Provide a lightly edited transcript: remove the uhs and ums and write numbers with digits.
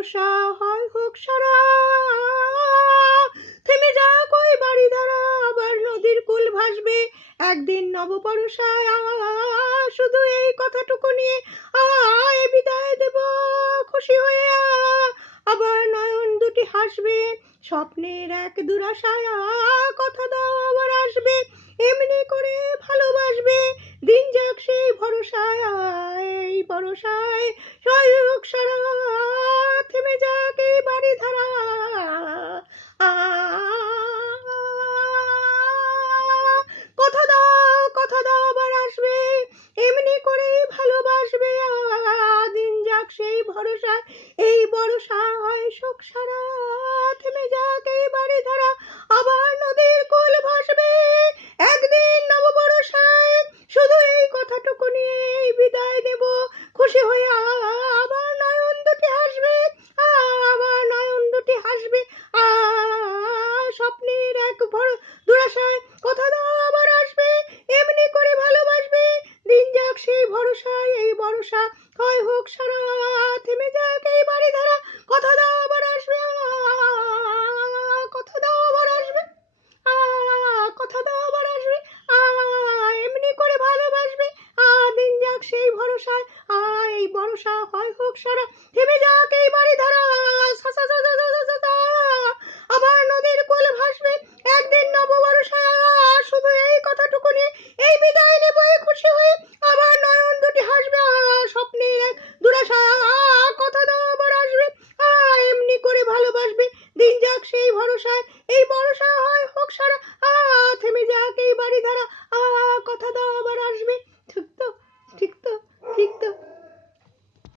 ভরসা হয় হোক সারা। থেমে যাক ওই বাড়ি ধারা, আবার নদীর কূল ভাসবে একদিন নব বর্ষায়। শুধু এই কথাটুকু নিয়ে বিদায় দেব খুশি হয়ে। আবার নয়ন দুটি হাসবে স্বপ্নের এক দুরাশায়। কথা দাও আবার আসবে, এমনি করে ভালোবাসবে, দিন যাক সেই ভরসায়। এই ভরসায় সহায়ক সারা, থেমে যাক এই বাড়ি ধারা। কথা দাও আবার আসবে, এমনি করে ভালোবাসবে, দিন যাক সেই ভরসায়। এই ভরসা হয় শোক সারা, থেমে যাক এই বাড়ি ধারা, আবার নদীর কোল ভাসবে একদিন নব বর্ষায়। শুধু এই কথাটুকু নিয়ে বিদায় দেব খুশি হয়ে। আবার নয়ন দুটি হাসবে, আবার নয়ন দুটি হাসবে, স্বপ্নের এক দুরাশায়। কথা দাও আবার আসবে, এমনি করে ভালোবাসবে, দিন যাক সেই ভরসায়। এই ভরসা হয় হোক সারা, থেমে যাক এই বাড়ি ধারা। কথা দাও আবার আসবে, কথা দাও আবার আসবে, কথা দাও আবার আসবে, এমনি করে ভালোবাসবে, দিন যাক সেই ভরসায়। এই ভরসা হয় হোক সারা, থেমে যাক এই বাড়ি ধারা। আবার নদীর কোল ভাসবে একদিন নব বর্ষায়। শুধু এই কথাটুকু নিয়ে এই বিদায় নেব খুশি হয়ে। আবার নয়ন দুটি হাসবে,